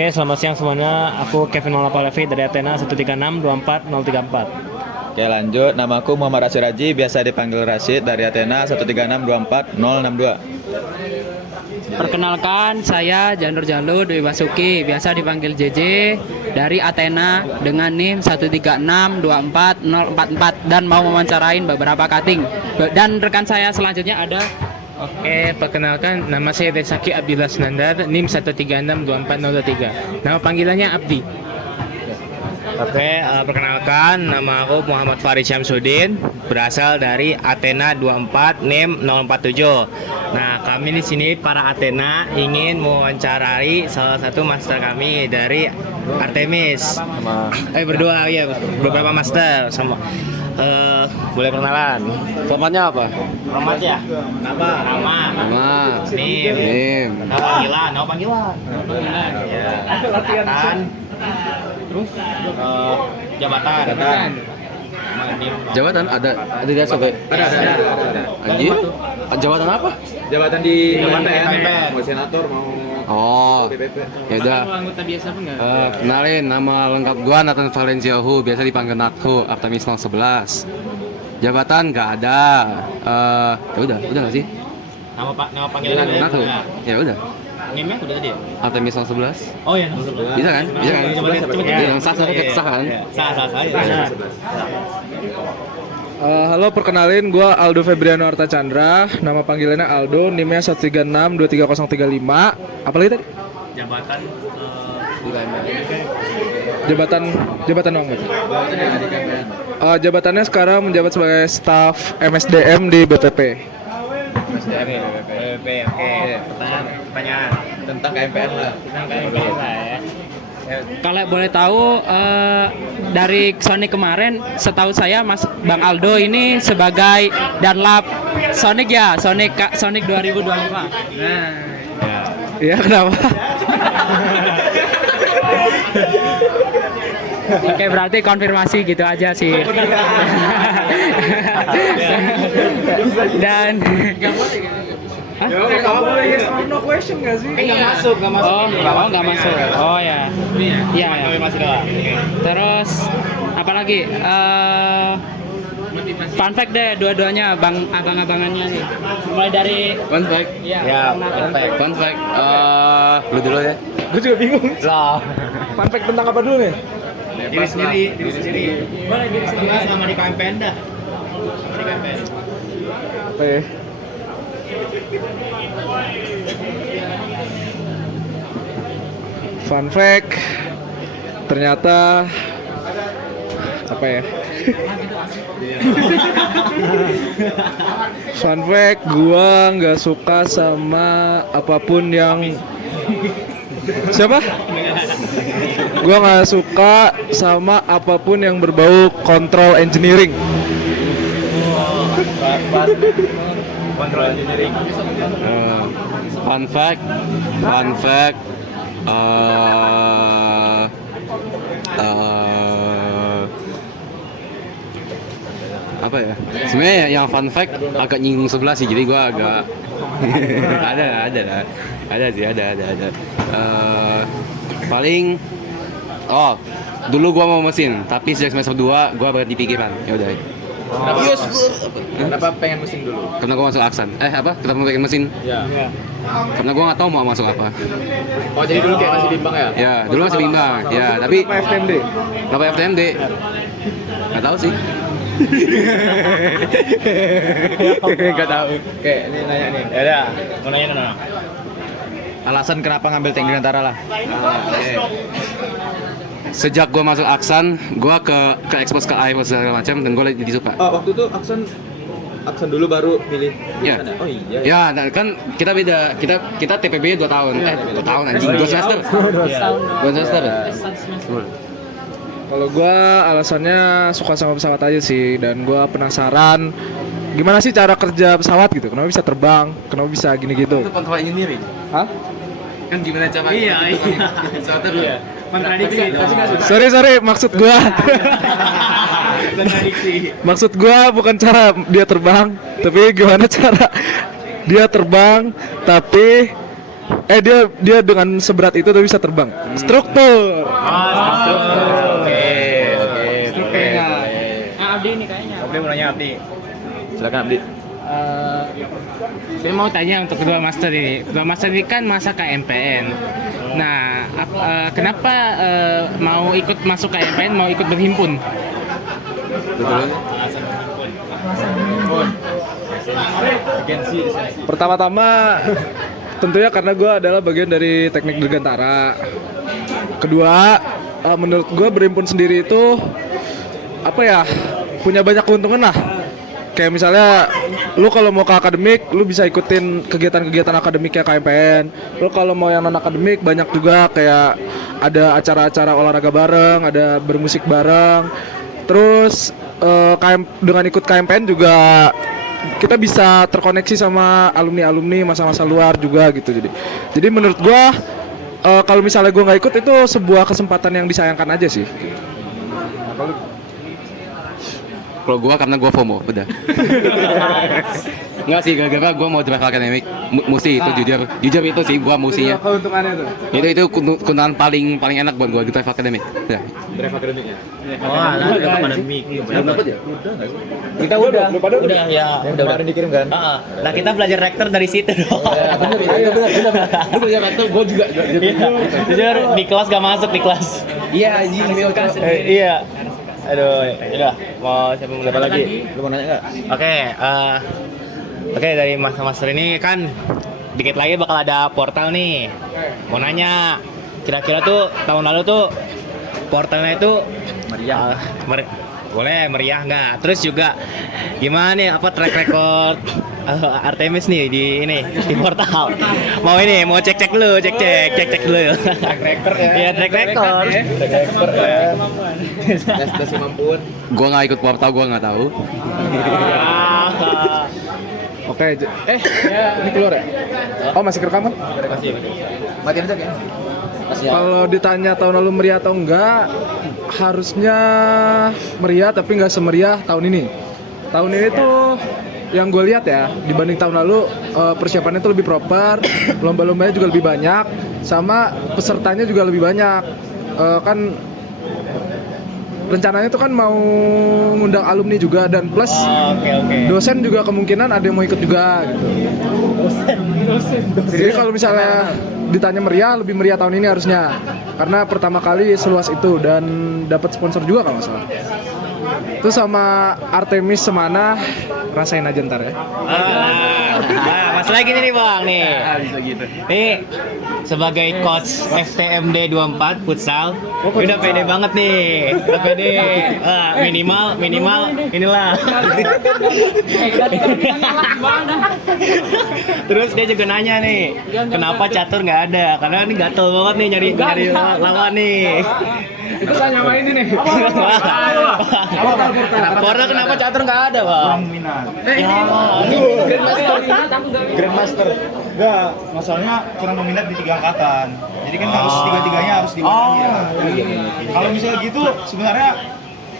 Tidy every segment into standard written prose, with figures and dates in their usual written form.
Oke, selamat siang semuanya. Aku Kevin Malapa Levi dari Athena 13624 Oke lanjut, namaku Muhammad Rashid Raji, biasa dipanggil Rashid dari Athena 13624 Perkenalkan, saya Janur Jalu Dwi Basuki, biasa dipanggil JJ dari Athena dengan NIM 136240044 dan mau mewawancarain beberapa cutting. Dan rekan saya selanjutnya ada Oke, perkenalkan nama saya Resaki Abdillah Senandar, NIM 1362403. Nama panggilannya Abdi. Oke, perkenalkan nama aku Muhammad Farid Syamsuddin, berasal dari Athena 24 NIM 047. Nah, kami di sini para Athena ingin mewawancarai salah satu master kami dari Artemis. Berdua ya, beberapa master sama. Boleh perkenalan. Formatnya apa? Format ya? Nama. NIM. Nama panggilan. Ya. Angkatan. Terus jabatan. Jabatan ada dia sampai Ada. anjir. Jabatan apa? Jabatan di KPN. mau senator, mau Oh, BPP. ya udah. Anggota biasa pun nggak? Kenalin, nama lengkap gua Nathan Valencia Hu, biasa dipanggil Nathu, Artemis 011. Jabatan nggak ada. Ya udah nggak sih? Nama panggilan Nathu. Ya udah. NIM-nya udah tadi ya? Artemis 011. Oh iya, Bisa kan? Bisa kan? Coba. Iya, sah kan? Sah. Halo, perkenalin gue Aldo Febriano Arta Chandra, nama panggilannya Aldo, NIM-nya 136230035. Apa lagi tadi? Jabatan dong. Jabatannya sekarang menjabat sebagai staf MSDM di BTP. Oke. Pertanyaan Tentang KMPN lah. tentang KMPN lah ya. kalau boleh tahu dari Sonic kemarin, setahu saya Mas Bang Aldo ini sebagai Danlab Sonic ya, Sonic 2025. Nah, Iya, kenapa? oke, berarti konfirmasi gitu aja sih. Dan No question gak sih? Nggak masuk. nggak masuk. Oh ya. Iya. Masih doang. Terus apa lagi? Fun fact deh dua-duanya abang-abangannya nih. Mulai dari Fun fact. ya, Fun fact. Lu dulu ya. Gue juga bingung. Fun fact tentang apa dulu nih? Diri sendiri. Boleh diri sendiri. Selama di KMPN dah. Di KMPN. Apa ya? Fun fact, ternyata apa ya? Fun fact, gua nggak suka sama apapun yang siapa? Gua nggak suka sama apapun yang berbau control engineering. Kontrol engineering. Fun fact. Apa ya? Sebenarnya yang fun fact agak nyinggung sebelah sih, jadi gua agak ada sih. Paling dulu gua mau mesin, tapi sejak semester 2 gua berhenti pikiran. Ya udah. Kenapa pengen mesin dulu? Karena gua masuk aksan. Kenapa pengen mesin? Ya. Karena gua nggak tahu mau masuk apa. Oh jadi dulu kayak masih bimbang ya? Ya, dulu masih bimbang. Ya, tapi Apa FTMD? kenapa FTMD? Nggak tahu sih. Nggak tahu. Oke, ini nanya nih. Ya udah, mau nanya. Alasan kenapa ngambil teknik Dirgantara lah? Sejak gua masuk aksan, gua ke expose ke air segala macam, dan gua jadi suka. Oh, waktu itu aksen dulu baru pilih. Ya. Oh iya. Ya, dan kan kita beda. Kita TPB 2 tahun. 2 tahun anjing. 2 semester. 2 semester. Kalau gue alasannya suka sama pesawat aja sih, dan gue penasaran gimana sih cara kerja pesawat gitu, kenapa bisa terbang, kenapa bisa gini gitu. Itu kontrol engineering. Hah? Kan gimana cara? Iya. Pesawatnya Kontradiksi itu. Sorry, maksud gue Kontradiksi. maksud gue bukan cara dia terbang, tapi gimana cara dia terbang tapi dia dengan seberat itu tuh bisa terbang. Struktur. Oke. Abdi ini kayaknya. Abdi mau nanya Abdi. Silakan Abdi. Saya mau tanya untuk kedua master ini. Kedua master ini kan masa KMPN. Nah, kenapa mau ikut masuk KMPN, mau ikut berhimpun? Pertama-tama tentunya karena gue adalah bagian dari teknik dirgantara. Kedua, menurut gue berhimpun sendiri itu apa ya, punya banyak keuntungan lah. Kayak misalnya lu kalau mau ke akademik, lu bisa ikutin kegiatan-kegiatan akademiknya KMPN. Lu kalau mau yang non akademik, banyak juga kayak ada acara-acara olahraga bareng, ada bermusik bareng. Terus dengan ikut KMPN juga kita bisa terkoneksi sama alumni-alumni masa-masa luar juga gitu. Jadi menurut gua kalau misalnya gua nggak ikut itu sebuah kesempatan yang disayangkan aja sih. Kalau gua karena gua FOMO, udah. Enggak sih, gara-gara gua mau drive akademik. Musti itu jujur itu sih gua musinya. Keuntungannya tuh. Itu keuntungan paling enak buat gua di drive akademik. Udah. Drive akademiknya. Oh, alah, udah akademik. Udah dapat ya? Kita udah. Udah Ya, udah. Kemarin dikirim kan? Nah, kita belajar rektor dari situ dong. Bener. Lu belajar rektor, gua juga. Jujur di kelas gak masuk di kelas. Iya, anjing. Iya. Aduh, udah. Mau siapa mau dapat lagi? Lu mau nanya enggak? Oke, dari master ini kan dikit lagi bakal ada portal nih. Mau nanya, kira-kira tuh tahun lalu tuh portalnya itu Meriah. boleh meriah nggak? Terus juga gimana nih apa track record Artemis nih di portal? Mau cek dulu, cek dulu. Track record ya. Iya, track record. Tes kemampuan. Gua nggak ikut portal, gua nggak tahu. Oke, ini keluar ya? Oh, masih kerekam kan? Matiin aja ya. Kalau ditanya tahun lalu meriah atau enggak, harusnya meriah tapi nggak semeriah tahun ini. Tahun ini tuh yang gue lihat ya, dibanding tahun lalu persiapannya tuh lebih proper, lomba-lombanya juga lebih banyak, sama pesertanya juga lebih banyak. Kan rencananya tuh kan mau ngundang alumni juga dan plus Oke. dosen juga kemungkinan ada yang mau ikut juga gitu. Jadi kalau misalnya ditanya meriah, lebih meriah tahun ini harusnya karena pertama kali seluas itu dan dapat sponsor juga kalau nggak salah. Terus sama Artemis Semana, rasain aja ntar ya. Masalah gini nih Bang nih. Bisa gitu. Nih sebagai coach FTMD 24 futsal, udah pede banget nih. Udah pede. Minimal inilah. Terus dia juga nanya nih, kenapa catur nggak ada? Karena ini gatel banget nih nyari lawan nih. Itu tanya sama ini nih. Kenapa catur nggak ada, Bang? Grandmaster. Enggak, masalahnya kurang dominan di 3 angkatan. Jadi kan harus tiga-tiganya harus dimenangin. Kalau misalnya gitu sebenarnya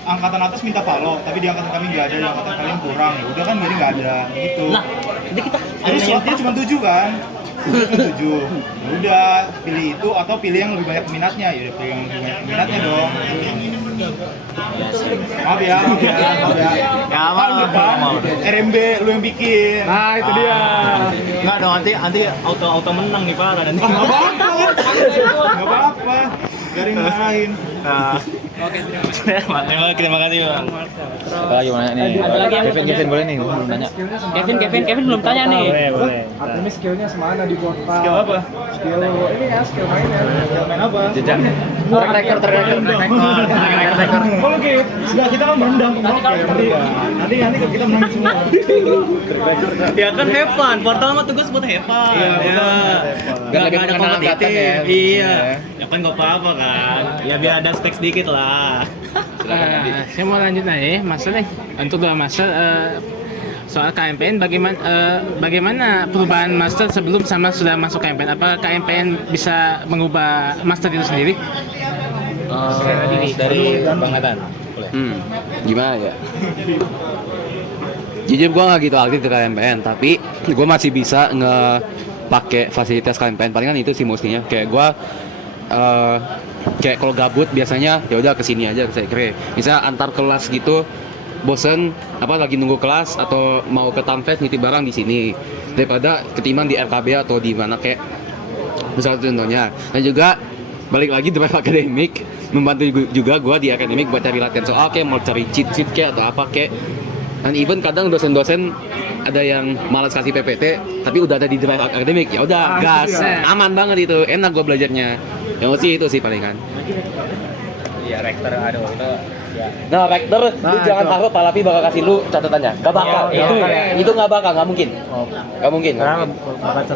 angkatan atas minta follow, tapi di angkatan kami nggak ada, di angkatan kalian kurang. Ya udah kan jadi nggak ada gitu. Nah, jadi kita Jadi slotnya cuma 7 kan? Cuma 7. Ya udah pilih itu atau pilih yang lebih banyak peminatnya. Ya udah pilih yang lebih banyak peminatnya dong. Maaf ya. ya mau. RMB lu yang bikin. Nah, itu dia. Enggak dong, nanti auto menang nih Pak nanti. Nggak apa-apa. Garing marahin. Terima kasih Bang. Apa lagi mau nanya nih? Ada lagi yang Kevin boleh nih, mau nanya. Kevin belum tanya nih. Boleh. Artemis skillnya semana di portal? Skill apa? Skill ini ya, skill mainnya. Main apa? Jejak. Track record. Oh, oke. Sudah kita kan merendam nanti kita menang semua. Ya kan have fun. Portal mah tugas buat have fun. Iya, Gak lebih ada mengenal angkatan kompetitif. ya. Iya. Ya kan nggak apa-apa kan. Ya biar ada spek sedikit lah. Saya mau lanjut aja ya, master nih. Untuk dua master soal KMPN, bagaimana perubahan master sebelum sama sudah masuk KMPN? Apa KMPN bisa mengubah master itu sendiri? Dari Bang Nathan. Boleh. Gimana ya? Jujur gua nggak gitu aktif di KMPN, tapi gua masih bisa pakai fasilitas KMPN palingan itu sih mestinya. Kayak gue kayak kalau gabut biasanya ya udah kesini aja ke sekre. Misal antar kelas gitu bosen apa lagi nunggu kelas atau mau ke Tanfest nitip barang di sini daripada ketimbang di RKB atau di mana kayak misalnya contohnya. Dan juga balik lagi drive akademik membantu juga gue di akademik buat cari latihan soal kayak mau cari cheat kayak atau apa kayak. Dan even kadang dosen-dosen ada yang malas kasih PPT tapi udah ada di drive akademik ya udah gas aman banget itu enak gue belajarnya. Yang sih itu sih palingan. Iya, rektor aduh itu ya. Nah, rektor, lu jangan harap Pak Lavi bakal kasih lu catatannya. Gak bakal. Itu nggak bakal, nggak mungkin. Nggak mungkin.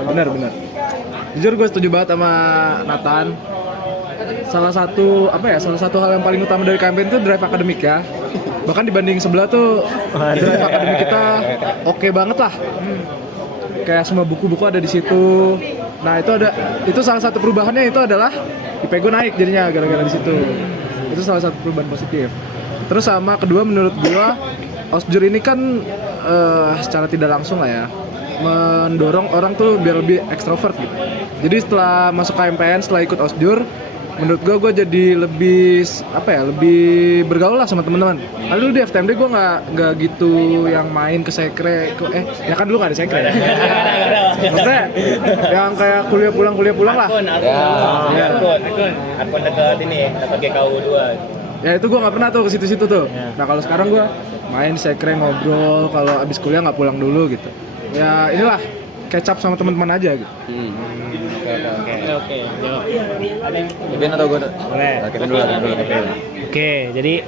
Benar. Jujur gue setuju banget sama Nathan. Salah satu hal yang paling utama dari KMPN itu drive akademik ya. Bahkan dibanding sebelah tuh drive akademik kita oke banget lah. Kayak semua buku-buku ada di situ. Nah itu salah satu perubahannya itu adalah IP gue naik jadinya gara-gara di situ. Itu salah satu perubahan positif. Terus sama kedua menurut gue Osjur ini kan secara tidak langsung lah ya mendorong orang tuh biar lebih ekstrovert gitu. Jadi setelah masuk KMPN, setelah ikut Osjur, menurut gue jadi lebih lebih bergaul lah sama teman-teman. Lalu dulu di FTMD gue nggak gitu yang main ke sekre, ya kan dulu nggak ada sekre. Maksudnya yang kayak kuliah pulang lah. Akun dekat ini, dekat GKU 2. Ya itu gue nggak pernah tuh ke situ-situ tuh. Nah kalau sekarang gue main sekre ngobrol, kalau abis kuliah nggak pulang dulu gitu. Ya inilah kecap sama teman-teman aja gitu. Oke. Kevin atau gue? Boleh. Kevin dulu. Oke, jadi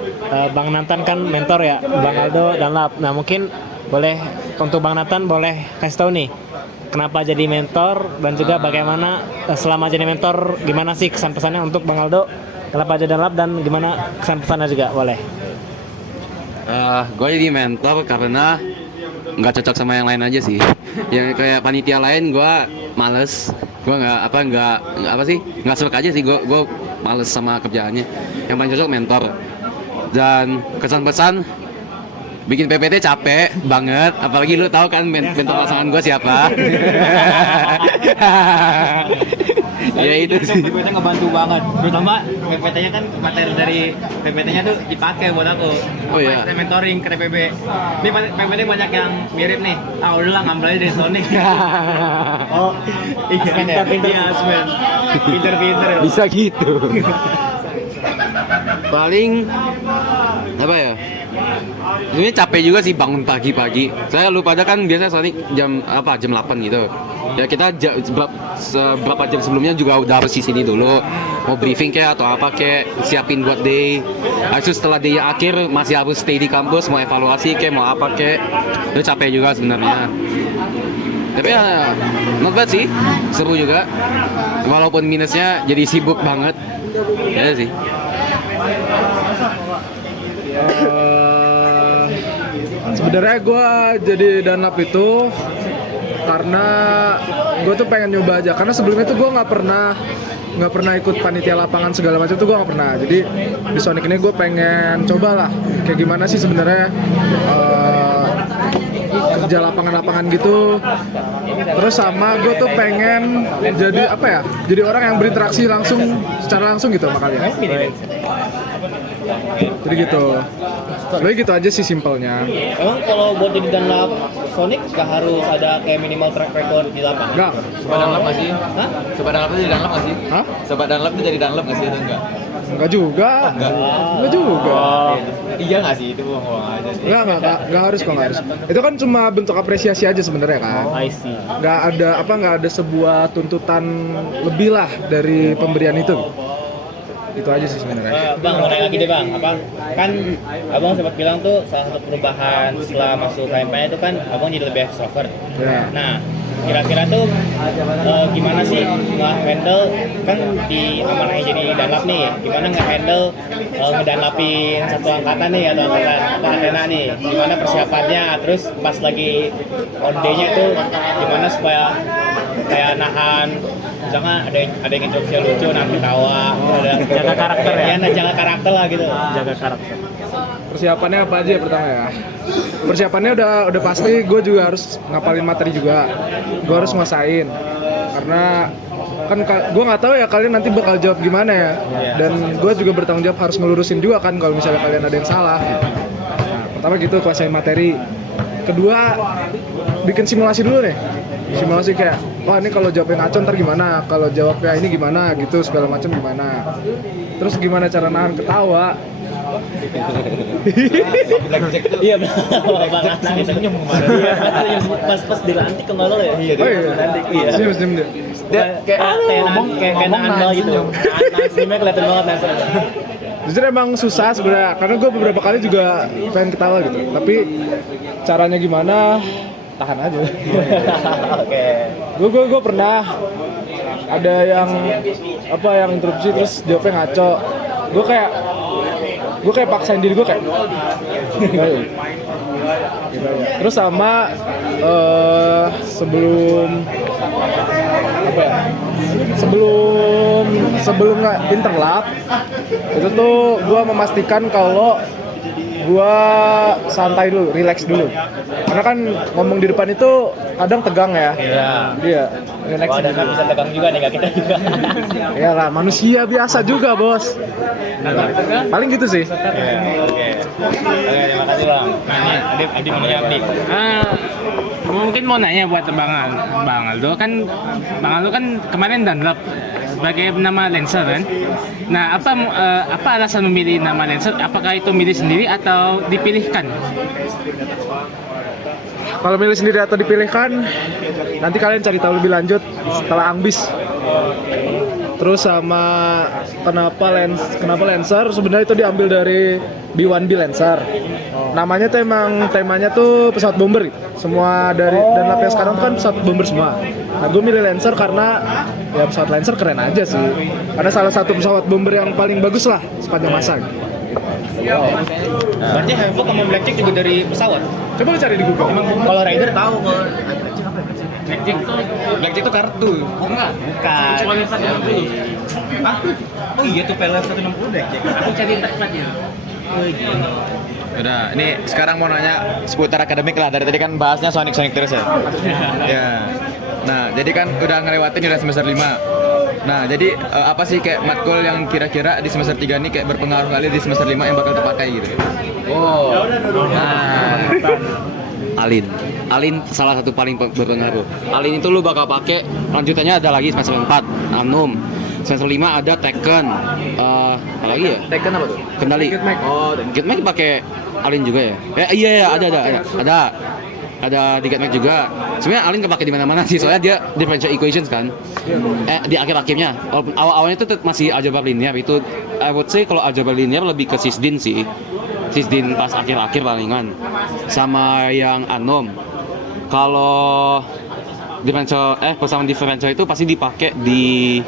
Bang Nathan kan mentor ya, Bang Aldo dan Lap. Nah mungkin boleh untuk Bang Nathan boleh kasih tahu nih kenapa jadi mentor dan juga bagaimana selama jadi mentor gimana sih kesan-pesannya untuk Bang Aldo, kenapa jadi Lap dan gimana kesan-pesannya juga boleh. Gue jadi mentor karena nggak cocok sama yang lain aja sih. Yang kayak panitia lain gue males. Gue nggak serk aja sih. Gue males sama kerjaannya. Yang paling cocok mentor. Dan kesan-pesan bikin PPT capek banget, apalagi lu tahu kan mentor pasangan gue siapa. Ya itu sih. PPT ngebantu banget. Terutama PPT-nya kan materi dari PPT-nya tuh dipakai buat aku. Oh iya. Mentoring ke TPB. Ini PPT banyak yang mirip nih. Udah lah ngambil aja dari Sonic. Iya, pinter. Pinter ya. Bisa gitu. Paling apa ya? Ini capek juga sih bangun pagi-pagi. Saya lupa ada kan biasa Sonic jam 8 gitu. Ya kita berapa jam sebelumnya juga udah harus di sini dulu. Mau briefing kayak atau apa kayak siapin buat day. Habis itu setelah day akhir masih harus stay di kampus mau evaluasi kayak mau apa kayak. Itu capek juga sebenarnya. Tapi ya not bad sih. Seru juga. Walaupun minusnya jadi sibuk banget. Ya sih. Sebenarnya gue jadi danlap itu karena gue tuh pengen nyoba aja. Karena sebelumnya tuh gue nggak pernah ikut panitia lapangan segala macam tuh gue nggak pernah. Jadi di Sonic ini gue pengen coba lah kayak gimana sih sebenarnya kerja lapangan gitu. Terus sama gue tuh pengen jadi jadi orang yang berinteraksi secara langsung gitu sama kalian. Jadi gitu. Jadi gitu aja sih simpelnya. Emang kalau buat jadi danlap Sonic nggak harus ada kayak minimal track record di lapangan? Enggak. Sobat Danlap nggak sih? Hah? Sobat Danlap itu jadi Danlap nggak sih? Hah? Sobat Danlap itu jadi Danlap nggak sih atau enggak? Enggak juga. Enggak juga. Iya nggak sih? Itu bohong aja sih. Enggak harus kok, enggak harus. Itu kan cuma bentuk apresiasi aja sebenarnya kan. I see. Enggak ada sebuah tuntutan lebih lah dari pemberian itu. Itu aja sih sebenarnya. Bang, mau nanya lagi deh bang, kan abang sempat bilang tuh salah satu perubahan setelah masuk KMPN itu kan abang jadi lebih extrovert. Ya. Nah, kira-kira tuh gimana sih nge-handle kan di amanahnya jadi danlap nih, gimana nge-handle ngedanlapin satu angkatan nih atau angkatan Athena nih, gimana persiapannya, terus pas lagi on day-nya itu gimana supaya kayak nahan, misalnya ada yang jokesnya lucu, nanti tawa, ada Jaga karakter ya? Iya, jaga karakter lah gitu. Jaga karakter. Persiapannya apa aja ya pertama ya? Persiapannya udah pasti gue juga harus ngapalin materi juga. Gue harus nguasain. karena kan gue nggak tahu ya kalian nanti bakal jawab gimana ya, dan gue juga bertanggung jawab harus ngelurusin juga kan kalau misalnya kalian ada yang salah. Nah, pertama gitu kuasain materi, kedua bikin simulasi dulu nih, simulasi kayak wah ini kalau jawabnya ngaco ntar gimana, kalau jawabnya ini gimana gitu segala macam gimana, terus gimana cara nahan ketawa. Iya banget nangis senyum kemarin. Iya pas dilantik ke Malol ya. Iya Oh iya, dilantik iya. senyum dia. Dia kayak Kayak nahan banget gitu. Nahan senyumnya kelihatan banget nasa. Jujur emang susah sebenarnya, karena gue beberapa kali juga pengen ketawa gitu, tapi caranya gimana? Tahan aja. Oke. Gue pernah ada yang yang interupsi terus jawabnya ngaco. Gue kayak paksain diri gue kayak gitu. Terus sama sebelum nggak interlap itu tuh gue memastikan kalau gue santai dulu, relax dulu, karena kan ngomong di depan itu kadang tegang ya. Iya, relax Wah, dan dulu. bisa tegang juga nih, gak kita juga. Iyalah, manusia biasa juga bos. Paling gitu sih. Oke, terima kasih Bang. Adi mau nanya Adi. Mungkin mau nanya buat Bang Aldo kan kemarin Dunlop sebagai nama Lancer kan. Nah, apa alasan memilih nama Lancer? Apakah itu milih sendiri atau dipilihkan? Kalau milih sendiri atau dipilihkan, nanti kalian cari tahu lebih lanjut setelah Angbis. Terus sama kenapa Lancer? Sebenarnya itu diambil dari B1B Lancer. Namanya tuh emang temanya tuh pesawat bomber gitu. Semua dari Dunlop yang sekarang tuh kan pesawat bomber semua. Nah, gue milih Lancer karena ya pesawat Lancer keren aja sih. Karena salah satu pesawat bomber yang paling bagus lah sepanjang masa. Gitu. Berarti Havoc sama Blackjack juga dari pesawat. Coba lu cari di Google. Kalau Raider tahu kalau Blackjack itu kartu. oh enggak, bukan. Cuma lihat kartu. Hah? Oh iya tuh PLF 160 Blackjack. Aku cari tempatnya. Udah, ini sekarang mau nanya seputar akademik lah. Dari tadi kan bahasnya Sonic terus ya. Ya. Nah, jadi kan udah ngelewatin udah semester 5. Nah, jadi apa sih kayak matkul yang kira-kira di semester 3 ini kayak berpengaruh kali di semester 5 yang bakal terpakai gitu? Oh. Nah. Alin salah satu paling berpengaruh. Alin itu lu bakal pakai, lanjutannya ada lagi semester 4, Anum. Semester 5 ada Tekken. Apa lagi ya? Tekken apa tuh? Kendali. Oh, Gitmake pakai Alin juga ya? Iya, ada di Gitmake juga. Sebenarnya Alin kepake di mana-mana sih, soalnya dia differential equations kan. Di akhir-akhirnya, awal-awalnya itu masih algebra linear. Itu I would say kalau algebra linear lebih ke Sysdin sih. Sysdin pas akhir-akhir palingan. Sama yang Anom. Kalau persamaan differential itu pasti dipakai di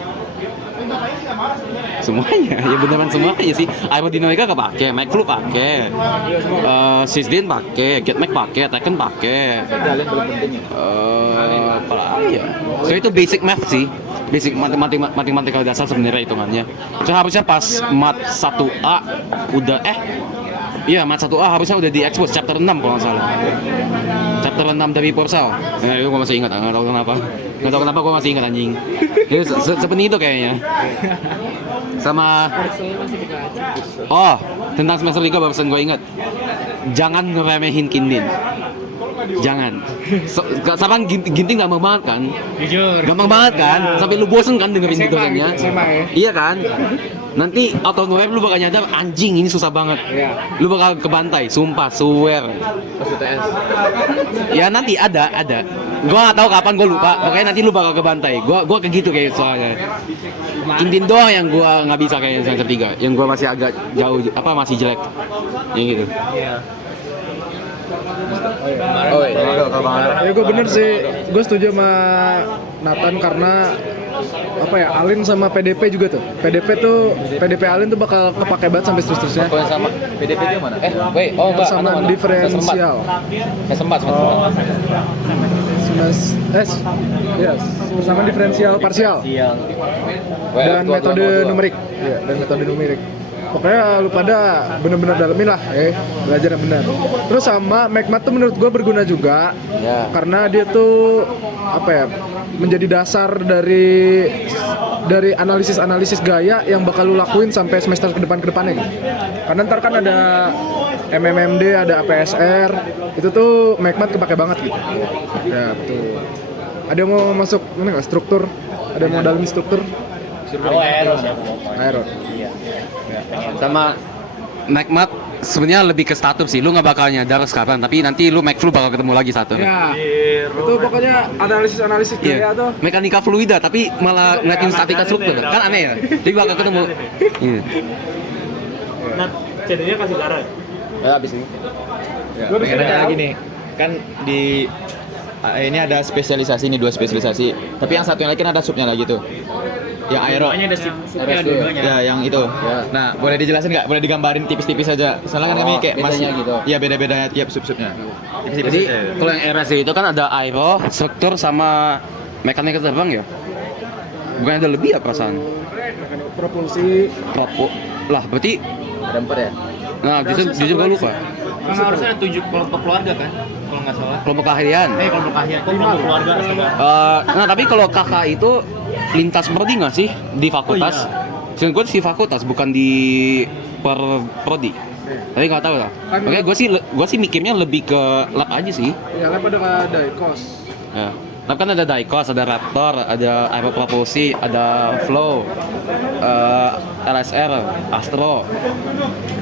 semuanya, ya beneran semuanya sih. Aerodinamika kepake, McFlu pake, Sysdin pake, Gitmake pake, Tekken pake. Apa lagi ya? So itu basic math sih, basic matematika dasar sebenarnya hitungannya. So harusnya pas mat 1A udah mat 1A harusnya udah di-expose chapter 6 kalau nggak salah. Chapter 6 dari Porsal. Itu gue masih ingat, nggak tahu kenapa gue masih ingat anjing. Jadi seperti itu kayaknya. Sama tentang semester 3 barusan gue ingat. Jangan ngeremehin Kindin. Jangan. Sama Ginting gampang banget kan? Jujur. Gampang banget kan? Sampai lu bosen kan dengerin dosennya? Iya kan? Nanti out of nowhere lu bakal nyadar anjing ini susah banget. Lu bakal kebantai, sumpah, swear. Ya nanti ada. Gua nggak tahu kapan, gua lupa. Pokoknya nanti lu bakal kebantai. Gua kayak gitu kayak soalnya. Kintin doang yang gua nggak bisa kayak semester 3. Yang gua masih agak jauh, masih jelek. Yang gitu. Ya gue bener sih, gue setuju sama Nathan karena Alin sama PDP juga tuh. PDP Alin tuh bakal kepake banget sampai terus-terusnya. Matkul yang sama. PDP itu mana? Enggak. Sama diferensial. Sempat. Sama diferensial parsial. Dan metode numerik. Pokoknya lu pada bener-bener dalemin lah, belajar yang benar. Terus sama Mekmat tuh menurut gue berguna juga, karena dia tuh apa ya, menjadi dasar dari analisis gaya yang bakal lu lakuin sampai semester kedepannya gitu. Karena ntar kan ada MMMD, ada APSR, itu tuh Mekmat kepake banget gitu. Ya betul. Ada yang mau masuk mana nggak struktur? Ada yang mau dalamin struktur? Aero. Sama Mekmat sebenarnya lebih ke status sih. Lu nggak bakal nyadar sekarang, tapi nanti lu Mekflu bakal ketemu lagi satu. Ya, itu pokoknya analisis gaya tuh. Mekanika fluida tapi malah ngeliatin statika struktur. Kan aneh ya? Jadi bakal ketemu. Iya. Nah, jadinya kasih cara. Ya habis ini. Ya, pengen nanya lagi nih, kan di ini ada spesialisasi nih, 2 spesialisasi. Tapi yang satu lagi kan ada subnya lagi tuh. Yang aero. Ada supnya dua-duanya. Ya, yang itu. Nah, boleh dijelasin nggak? Boleh digambarin tipis-tipis aja. Soalnya kan kami kayak masih gitu. Iya, beda-bedanya tiap sub-subnya. Tipis-tipis Jadi aja. kalau yang RSD itu kan ada aero, struktur sama mekanika terbang ya. Bukan ada lebih ya perasaan? Propulsi. Lah berarti Ada 4 ya? nah jujur gue lupa. Kan harusnya ada 7 kelompok keluarga kan, kalau nggak salah. Kelompok keahlian. Kelompok keahlian, kelompok keluarga astaga. Nah tapi kalau kakak itu lintas prodi nggak sih di fakultas? Seingat gue di fakultas bukan di per prodi. Tapi nggak tahu lah. Makanya gue sih mikirnya lebih ke lab aja sih. Ya lab ada Daikos. Ya. Lab kan ada Daikos, ada Raptor, ada Aeropropulsi, ada Flow, LSR, Astro.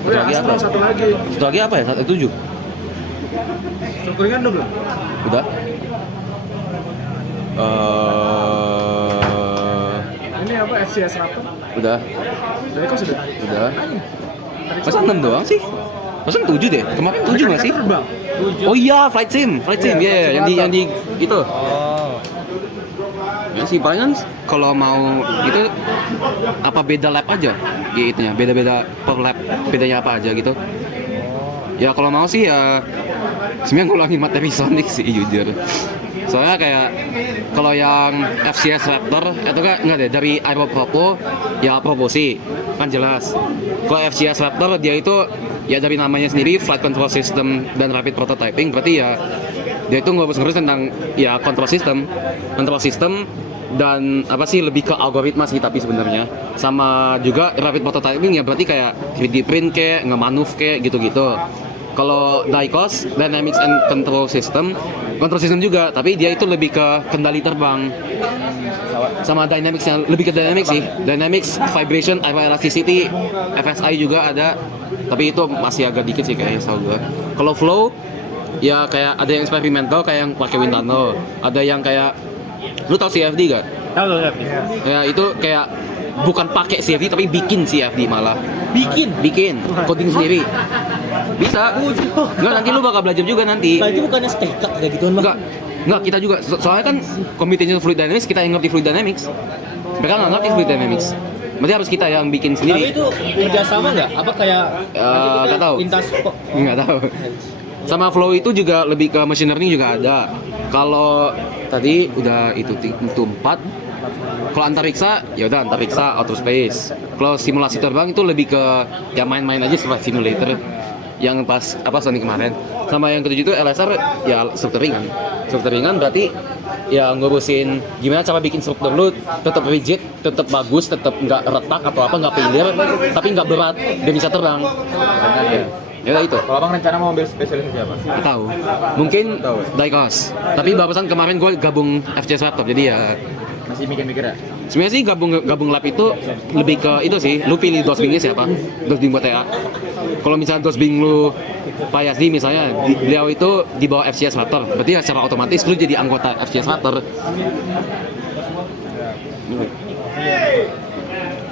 Oh ya, Astro satu lagi. Satu lagi apa ya? 7. Struktur ringan udah belum? Udah. Ini apa FCS Raptor? Udah. Daikos sudah. Udah. Masa 6 doang sih? Masa 7 deh? Kemarin 7 nggak sih? Terbang. Oh iya, flight sim, ya, yang di itu. Ya sih palingan kalau mau itu apa beda lab aja, ya itunya beda-beda per lab, bedanya apa aja gitu. Ya kalau mau sih ya sebenarnya ngulangin materi Sonic sih jujur. Soalnya kayak kalau yang FCS Raptor itu kan enggak deh dari Aeropropo ya propulsi kan jelas. Kalau FCS Raptor dia itu ya dari namanya sendiri flight control system dan rapid prototyping, berarti ya dia itu ngurus tentang ya control system dan apa sih lebih ke algoritma sih tapi sebenarnya sama juga rapid prototyping ya berarti kayak 3D print kayak nge-manuf kayak gitu-gitu. Kalau Daikos Dynamics and Control System juga, tapi dia itu lebih ke kendali terbang. Sama Dynamics yang lebih ke Dynamics sih. Dynamics, Vibration, Aeroelasticity, FSI juga ada. Tapi itu masih agak dikit sih kayaknya setahu gue. Kalau Flow ya kayak ada yang eksperimental kayak yang pakai wind tunnel, ada yang kayak lu tau CFD gak? Tahu. Ya itu kayak bukan pakai CFD tapi bikin CFD malah. Bikin coding sendiri. Bisa. Enggak, nanti lu bakal belajar juga nanti. Nah, itu bukannya STK kayak gitu Enggak, kita juga. Soalnya kan computational fluid dynamics, kita yang ngerti fluid dynamics. Mereka nggak ngerti fluid dynamics. Berarti harus kita yang bikin sendiri. Tapi itu kerjasama nggak? Apa kayak Nggak tahu. lintas Nggak tahu. Sama flow itu juga lebih ke machine learning juga ada. Kalau tadi udah itu 4. Kalau antariksa, ya udah antariksa, outer space. Kalau simulasi terbang itu lebih ke ya main-main aja seperti simulator yang pas apa Sonic kemarin. Sama yang ketujuh itu LSR ya struktur ringan berarti ya ngurusin gimana cara bikin struktur lu tetap rigid, tetap bagus, tetap nggak retak atau apa, nggak failure, tapi nggak berat dan bisa terbang. Ya itu. Kalau abang rencana mau ambil spesialisasi apa? Nggak tahu. Mungkin Daikos. Tapi barusan kemarin gue gabung FCS Laptop jadi ya Masih mikir-mikir ya? sebenarnya sih gabung lab itu lebih ke itu sih, lu pilih dosbingnya siapa, dosbing buat TA. Kalau misalnya dosbing lu Pak Yasdi misalnya, beliau itu di bawah FCS Raptor, berarti ya secara otomatis lu jadi anggota FCS Raptor.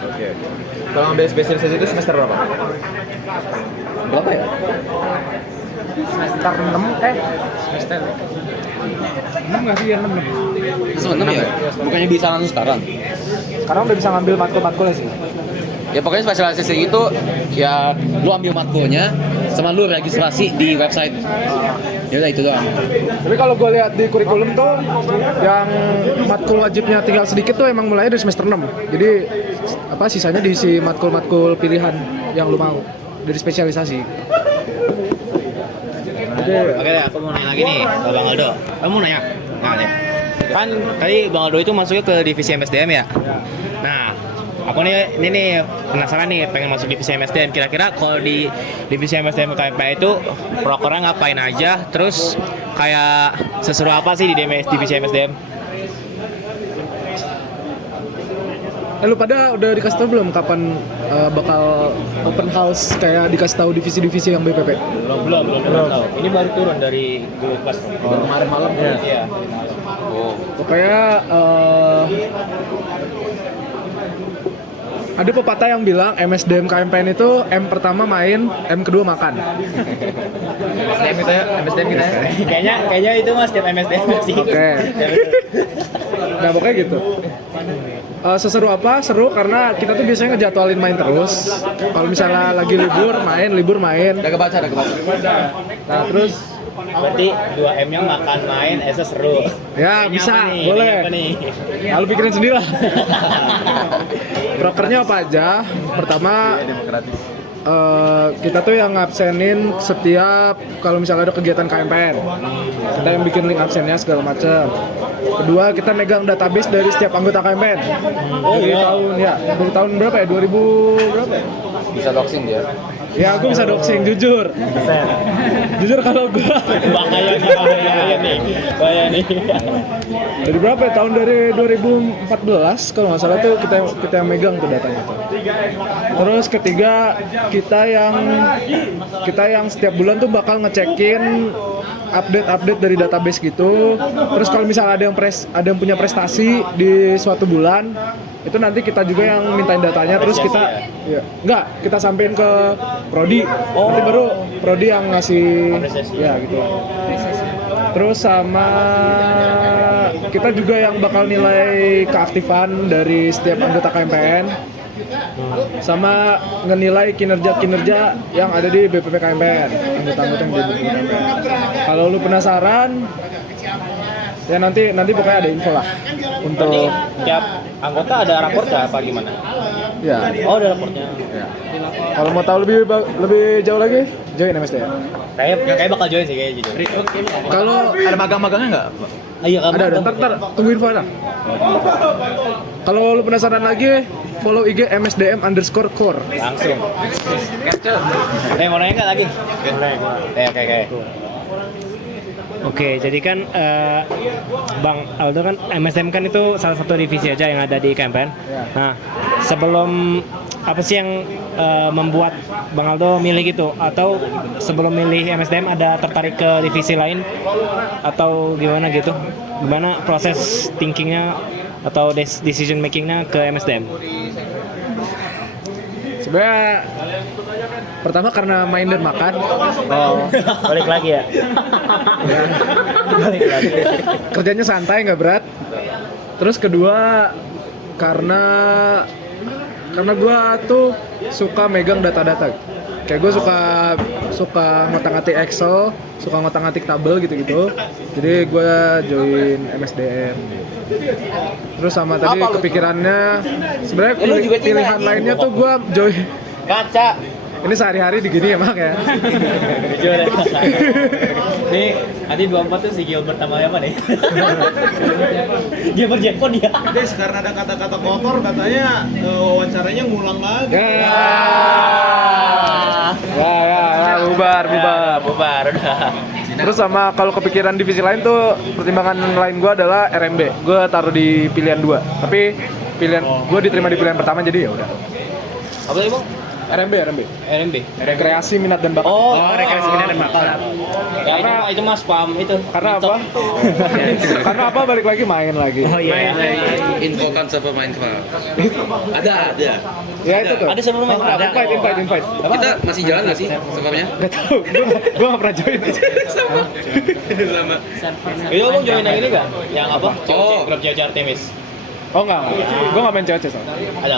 Oke. Kalau ambil spesialisasi itu semester berapa? Berapa ya? Semester 6 semester 6 nggak sih ya 6 6 ya? Bukannya bisa langsung sekarang? sekarang udah bisa ngambil matkul-matkulnya sih. Ya pokoknya spesialisasi itu ya lu ambil matkulnya sama lu registrasi di website. Ya udah itu doang. Tapi kalau gue lihat di kurikulum tuh yang matkul wajibnya tinggal sedikit tuh emang mulai dari semester 6. Jadi apa sisanya diisi matkul-matkul pilihan yang lu mau dari spesialisasi. Oke, aku mau nanya lagi nih ke Bang Aldo. Kamu mau nanya? Nah, nih. Kan tadi Bang Aldo itu masuknya ke divisi MSDM ya? Nah, aku ini nih penasaran nih pengen masuk divisi MSDM. Kira-kira kalau di divisi MSDM KMP itu prokernya ngapain aja? Terus kayak seseru apa sih di divisi MSDM? Lu pada udah dikasih tahu belum kapan bakal open house kayak dikasih tahu divisi-divisi yang BPP? Belum tahu. Ini baru turun dari grup kelas. Kemarin malam ya. Iya. Pokoknya ada pepatah yang bilang MSDM KMPN itu M pertama main, M kedua makan. MSDM kita ya. Kayaknya itu mas setiap MSDM sih. Oke. Nah pokoknya gitu. Seseru apa? Seru karena kita tuh biasanya ngejadwalin main terus. Kalau misalnya lagi libur main. Udah kebaca. Nah terus Berarti 2M-nya makan main, seru. ya Kayaknya bisa, apa nih? boleh. Kayaknya apa nih? Ya, lu pikirin sendiri lah. Prokernya apa aja? Pertama, kita tuh yang ngabsenin setiap kalau misalnya ada kegiatan KMPN. Kita yang bikin link absennya segala macam. Kedua, kita megang database dari setiap anggota KMPN. Dari tahun berapa ya? 2000 berapa ya? Bisa doxing dia. Ya, aku bisa doxing, jujur. Jujur kalau gua Bahaya nih. dari berapa ya? Tahun dari 2014 kalau nggak salah tuh kita yang megang tuh datanya tuh. Terus ketiga kita yang setiap bulan tuh bakal ngecekin update dari database gitu. Terus kalau misalnya ada yang punya prestasi di suatu bulan, itu nanti kita juga yang mintain datanya. Terus kita kita sampein ke prodi. Nanti baru prodi yang ngasih ya gitu. Terus sama kita juga yang bakal nilai keaktifan dari setiap anggota KMPN. Sama ngenilai kinerja yang ada di BPP KMPN, anggota-anggota yang di BPP KMPN. Kalau lu penasaran, ya nanti pokoknya ada info lah untuk Tiap anggota ada rapornya apa gimana? ya. Oh, ada raportnya. Ya. Kalau mau tahu lebih jauh lagi, join MSD ya. Kayak bakal join sih kayaknya gitu. Kalau Ada magang-magangnya nggak? Iya, ada, ntar tunggu info lah. Kalau lu penasaran lagi, follow IG MSDM_core. Langsung. Mau nanya nggak lagi? Oke. Oke, jadi kan Bang Aldo kan MSDM kan itu salah satu divisi aja yang ada di KMPN. Nah, sebelum apa sih yang membuat Bang Aldo milih gitu? Atau sebelum milih MSDM ada tertarik ke divisi lain? Atau gimana gitu? Gimana proses thinkingnya atau decision makingnya ke MSDM? Sebenarnya pertama karena main dan makan. Balik lagi ya? Balik lagi. Kerjanya santai, nggak berat. Terus kedua karena gue tuh suka megang data-data. Kayak gue suka ngotak-ngatik Excel, suka ngotak-ngatik tabel gitu-gitu. Jadi gue join MSDM. Terus sama tadi kepikirannya sebenarnya pilihan lainnya tuh gue join. Kaca. Ini sehari-hari digini ya mak ya. Jujur ya. Nih, nanti 24 tuh si Gilbert sama apa nih? Gilbert Jackpot ya. Guys, karena ada kata-kata kotor katanya wawancaranya ngulang lagi. Ya, bubar. udah. Terus sama kalau kepikiran divisi lain tuh pertimbangan lain gue adalah RMB. Gue taruh di pilihan 2. Tapi pilihan gue diterima di pilihan pertama jadi ya udah. Apa tadi, Bang? RMB. Rekreasi minat dan bakat. Rekreasi minat dan bakat. Ya, itu Mas paham itu. Karena apa? Karena apa balik lagi main lagi. Oh iya. Infokan siapa main Minecraft. Ada. Ya itu tuh. Ada sebelum main ada. Invite. Kita masih jalan nggak sih sebabnya? Gak tau. Gue gak pernah join. Sama. Itu Bang join yang ini enggak? Yang apa? Oh. Grup cewek Artemis. Oh enggak. Gue gak main cewek soalnya. Ada.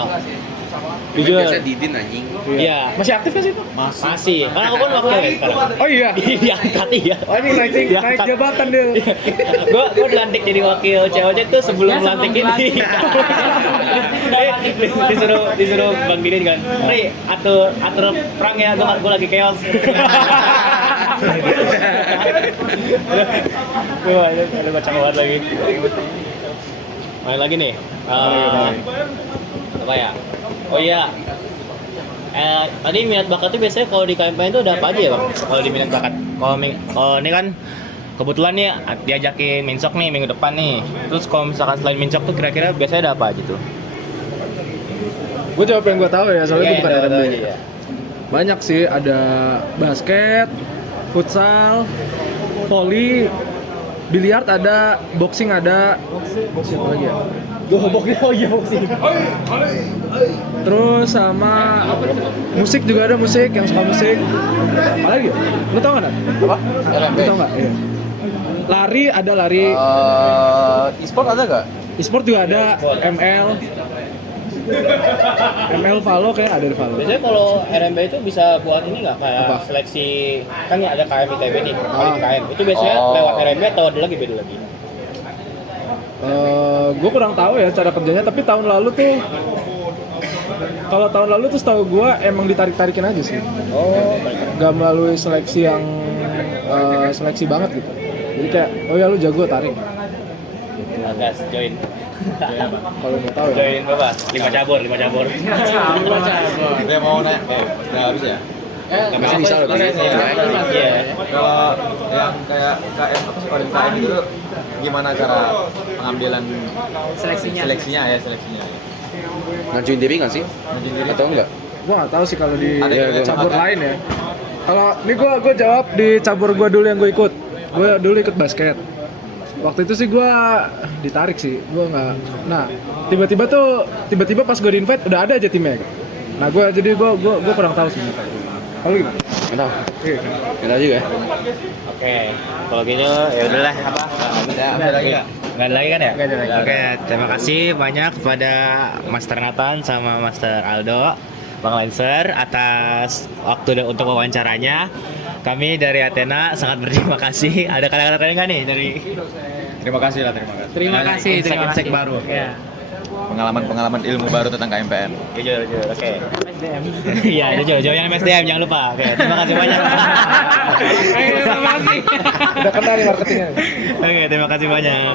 Jujur. Biasanya Didin anjing. Iya. Masih aktif kan sih? Masih. Karena aku kan wakil ya sekarang. Oh iya. Diangkat ya. Oh ini naik jabatan dia. Gue dilantik jadi wakil COC tuh sebelum lantik ini. disuruh Bang Didin kan. Ri, atur perang ya, gue lagi chaos. Wah, ada baca banget lagi. Main lagi nih. Apa ya? Oh iya. Tadi minat bakat tuh biasanya kalau di KMPN tuh ada apa aja ya bang? Kalau di minat bakat, kalau ini kan kebetulan nih diajakin Minsok nih minggu depan nih. Terus kalau misalkan selain Minsok tuh kira-kira biasanya ada apa aja tuh? Gue jawab yang gue tahu ya, soalnya gue bukan Iya, RMB. aja ya. Banyak sih, ada basket, futsal, volley, biliar ada, boxing ada, boxing apa lagi ya? Oh iya boxing. Terus sama musik juga ada, musik yang suka musik. Apa lagi? Lu tau nggak? Apa? Lu tau nggak? Iya. Lari ada lari, E-sport ada gak? e-sport juga ada, ML Valo kayak ada di Valo. Biasanya kalau RMB itu bisa buat ini nggak kayak Apa? seleksi kan ya ada KM ITB nih, KM itu biasanya lewat RMB atau ada lagi beda lagi? Gue kurang tahu ya cara kerjanya, tapi tahun lalu tuh kalau tahun lalu tuh setahu gue emang ditarik-tarikin aja sih. Oh, Gak melalui seleksi yang seleksi banget gitu. Jadi kayak, oh ya lu jago tarik. gas join. Kalau nggak tahu ya. Join berapa? 5 cabur. Dia mau naik, udah habis ya? Masih bisa loh. Iya. Kalau yang kayak KM apa sih paling KM itu gimana cara pengambilan seleksinya ya. Ngajuin diri nggak sih? Ngajuin diri. Atau enggak? Gue nggak tahu sih kalau di Ada yang cabur ada. lain ya. Kalau ini gue jawab di cabur gue dulu yang gue ikut. Gue dulu ikut basket. Waktu itu sih gue ditarik sih, gue nggak. Nah tiba-tiba pas gue di invite udah ada aja timnya. Nah jadi gue kurang tahu sih. Kalau gimana? Nggak tahu. Iya. Nggak tahu juga ya. Oke, kalau gitu ya udahlah apa? Ada lagi nggak? Nggak ada lagi kan ya? Nggak ada lagi. Oke, terima kasih banyak kepada Master Nathan sama Master Aldo, Bang Lancer atas waktu untuk wawancaranya. Kami dari Athena sangat berterima kasih. Ada kata-kata lain nggak nih dari Terima kasih. Terima kasih. insek baru? Ya. Pengalaman ilmu baru tentang KMPN. Jujur, oke. Iya, jujur yang MSDM jangan lupa. Oke, terima kasih banyak. Udah kenal nih marketingnya. Oke, terima kasih banyak.